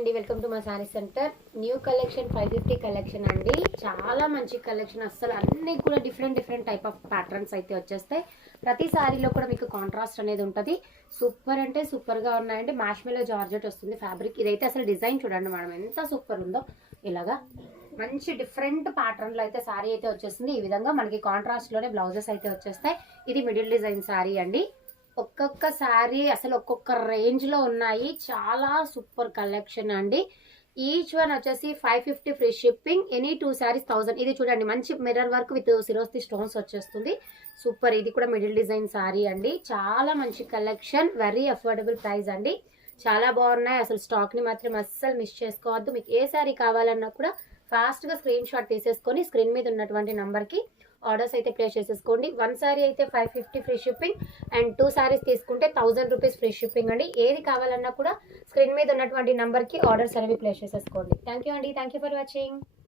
అండి, welcome to మా sorry centre. New collection 550 collection అండి. చాలా మంచి కలెక్షన్, అసలు అన్ని కూడా డిఫరెంట్ టైప్ ఆఫ్ ప్యాటర్న్స్ అయితే వచ్చేస్తాయి. ప్రతి సారీలో కూడా మీకు కాంట్రాస్ట్ అనేది ఉంటుంది. సూపర్ అంటే సూపర్ గా ఉన్నాయండి. మ్యాష్మెలో జార్జెట్ వస్తుంది ఫ్యాబ్రిక్. ఇదైతే అసలు డిజైన్ చూడండి మేడం, ఎంత సూపర్ ఉందో. ఇలాగా మంచి డిఫరెంట్ ప్యాటర్న్ లో అయితే సారీ అయితే వచ్చేస్తుంది. ఈ విధంగా మనకి కాంట్రాస్ట్ లోనే బ్లౌజెస్ అయితే వచ్చేస్తాయి. ఇది మిడిల్ డిజైన్ సారీ అండి. ఒక్కొక్క శారీ అసలు ఒక్కొక్క రేంజ్ లో ఉన్నాయి. చాలా సూపర్ కలెక్షన్ అండి. ఈచ్ వన్ వచ్చేసి 550 ఫ్రీ షిప్పింగ్. ఎనీ 2 శారీస్ 1000. ఇది చూడండి, మంచి మిర్రర్ వర్క్ విత్ సిరోస్తి స్టోన్స్ వచ్చేస్తుంది. సూపర్. ఇది కూడా మిడిల్ డిజైన్ శారీ అండి. చాలా మంచి కలెక్షన్, వెరీ అఫోర్డబుల్ ప్రైస్ అండి. చాలా బాగున్నాయి. అసలు స్టాక్ ని మాత్రం అస్సలు మిస్ చేసుకోవద్దు. మీకు ఏ శారీ కావాలన్నా కూడా ఫాస్ట్ గా స్క్రీన్ షాట్ తీసేసుకొని స్క్రీన్ మీద ఉన్నటువంటి నంబర్ కి ఆర్డర్స్ అయితే ప్లేస్ చేసేసుకోండి. 1 సారీ అయితే 550 ఫ్రీ షిప్పింగ్ అండ్ 2 సారీస్ తీసుకుంటే 1000 రూపీస్ ఫ్రీ షిప్పింగ్ అండి. ఏది కావాలన్నా కూడా స్క్రీన్ మీద ఉన్నటువంటి నంబర్ కి ఆర్డర్స్ అనేవి ప్లేస్ చేసేసుకోండి. థ్యాంక్ యూ అండి. Thank you for watching.